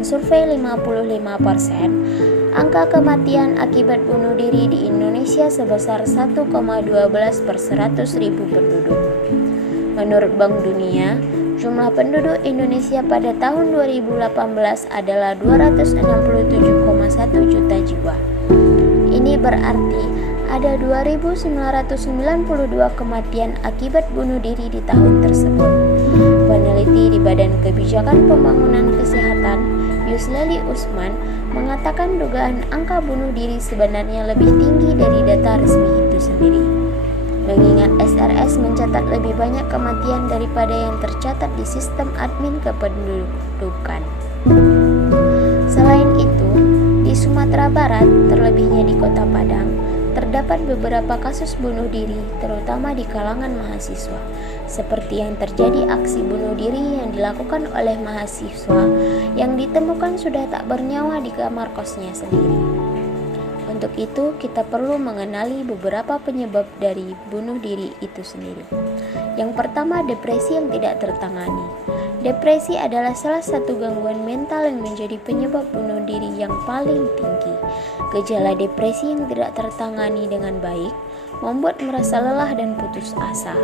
berdasarkan survei 55%, angka kematian akibat bunuh diri di Indonesia sebesar 1,12 per 100.000 penduduk. Menurut Bank Dunia, jumlah penduduk Indonesia pada tahun 2018 adalah 267,1 juta jiwa. Ini berarti ada 2.992 kematian akibat bunuh diri di tahun tersebut. Peneliti di Badan Kebijakan Pembangunan Kesehatan, Yuslali Usman, mengatakan dugaan angka bunuh diri sebenarnya lebih tinggi dari data resmi itu sendiri. Mengingat SRS mencatat lebih banyak kematian daripada yang tercatat di sistem admin kependudukan. Selain itu, di Sumatera Barat, terlebihnya di Kota Padang, terdapat beberapa kasus bunuh diri, terutama di kalangan mahasiswa, seperti yang terjadi aksi bunuh diri yang dilakukan oleh mahasiswa yang ditemukan sudah tak bernyawa di kamar kosnya sendiri. Untuk itu, kita perlu mengenali beberapa penyebab dari bunuh diri itu sendiri. Yang pertama, depresi yang tidak tertangani. Depresi adalah salah satu gangguan mental yang menjadi penyebab bunuh diri yang paling tinggi. Gejala depresi yang tidak tertangani dengan baik membuat merasa lelah dan putus asa.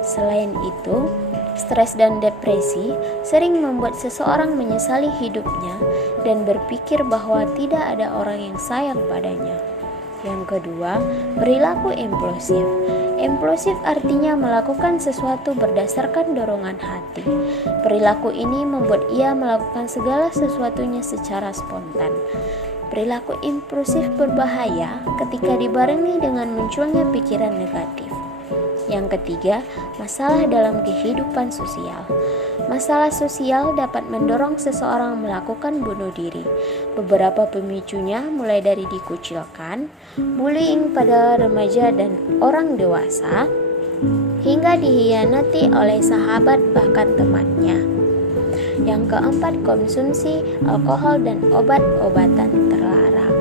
Selain itu, stres dan depresi sering membuat seseorang menyesali hidupnya dan berpikir bahwa tidak ada orang yang sayang padanya. Yang kedua, perilaku impulsif. Impulsif artinya melakukan sesuatu berdasarkan dorongan hati. Perilaku ini membuat ia melakukan segala sesuatunya secara spontan. Perilaku impulsif berbahaya ketika dibarengi dengan munculnya pikiran negatif. Yang ketiga, masalah dalam kehidupan sosial. Masalah sosial dapat mendorong seseorang melakukan bunuh diri. Beberapa pemicunya mulai dari dikucilkan, bullying pada remaja dan orang dewasa, hingga dikhianati oleh sahabat bahkan temannya. Yang keempat, konsumsi alkohol dan obat-obatan terlarang.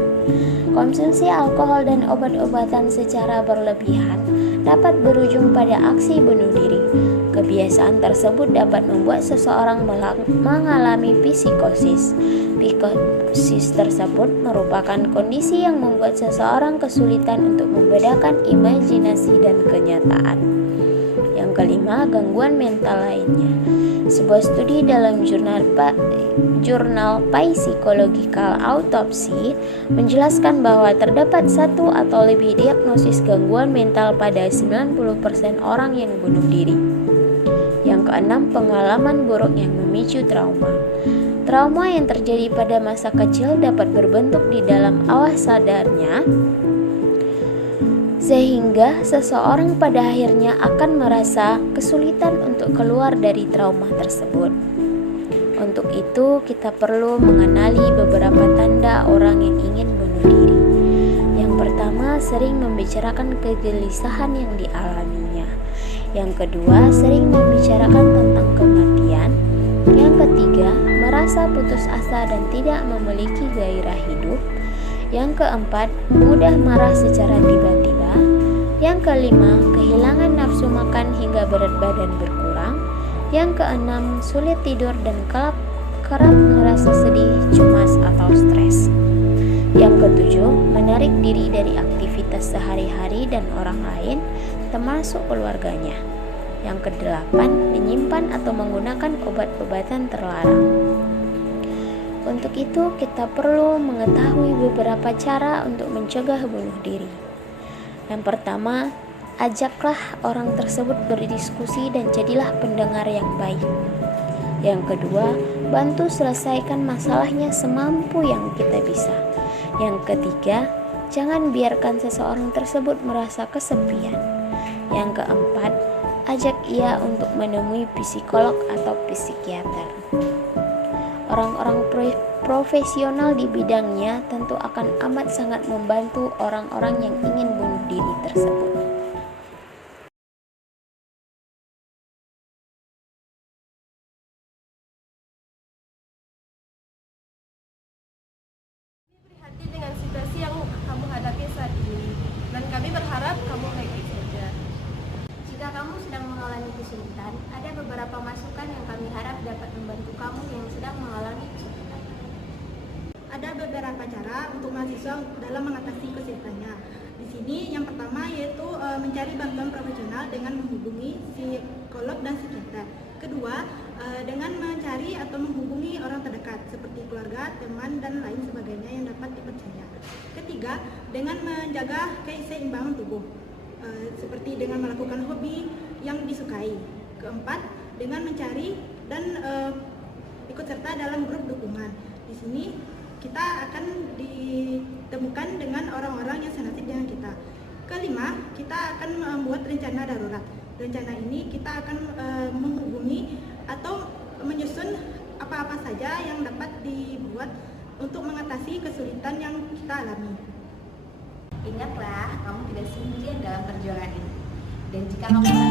Konsumsi alkohol dan obat-obatan secara berlebihan dapat berujung pada aksi bunuh diri. Kebiasaan tersebut dapat membuat seseorang mengalami psikosis. Psikosis tersebut merupakan kondisi yang membuat seseorang kesulitan untuk membedakan imajinasi dan kenyataan. Yang kelima, gangguan mental lainnya. Sebuah studi dalam jurnal Psychological Autopsy menjelaskan bahwa terdapat satu atau lebih diagnosis gangguan mental pada 90% orang yang bunuh diri. Yang keenam, pengalaman buruk yang memicu trauma. Trauma yang terjadi pada masa kecil dapat berbentuk di dalam awas sadarnya, sehingga seseorang pada akhirnya akan merasa kesulitan untuk keluar dari trauma tersebut. Untuk itu, kita perlu mengenali beberapa tanda orang yang ingin bunuh diri. Yang pertama, sering membicarakan kegelisahan yang dialaminya. Yang kedua, sering membicarakan tentang kematian. Yang ketiga, merasa putus asa dan tidak memiliki gairah hidup. Yang keempat, mudah marah secara tiba-tiba. Yang kelima, kehilangan nafsu makan hingga berat badan berkurang. Yang keenam, sulit tidur dan kerap merasa sedih, cemas, atau stres. Yang ketujuh, menarik diri dari aktivitas sehari-hari dan orang lain, termasuk keluarganya. Yang kedelapan, menyimpan atau menggunakan obat-obatan terlarang. Untuk itu, kita perlu mengetahui beberapa cara untuk mencegah bunuh diri. Yang pertama, ajaklah orang tersebut berdiskusi dan jadilah pendengar yang baik. Yang kedua, bantu selesaikan masalahnya semampu yang kita bisa. Yang ketiga, jangan biarkan seseorang tersebut merasa kesepian. Yang keempat, ajak ia untuk menemui psikolog atau psikiater. Orang-orang profesional di bidangnya tentu akan amat sangat membantu orang-orang yang ingin bunuh diri tersebut. Prihatin dengan situasi yang kamu hadapi saat ini, dan kami berharap kamu baik-baik saja. Jika kamu sedang mengalami kesulitan, ada beberapa masukan yang kami harap dapat membantu kamu yang sedang mengalami kesulitan. mahasiswa dalam mengatasi kesulitannya. Di sini yang pertama yaitu mencari bantuan profesional dengan menghubungi psikolog dan psikiater. Kedua, dengan mencari atau menghubungi orang terdekat seperti keluarga, teman, dan lain sebagainya yang dapat dipercaya. Ketiga, dengan menjaga keseimbangan tubuh seperti dengan melakukan hobi yang disukai. Keempat, dengan mencari dan ikut serta dalam grup dukungan. Di sini kita akan ditemukan dengan orang-orang yang senasib dengan kita. Kelima, kita akan membuat rencana darurat. Rencana ini kita akan menghubungi atau menyusun apa-apa saja yang dapat dibuat untuk mengatasi kesulitan yang kita alami. Ingatlah, kamu tidak sendirian dalam perjuangan ini. Dan jika kamu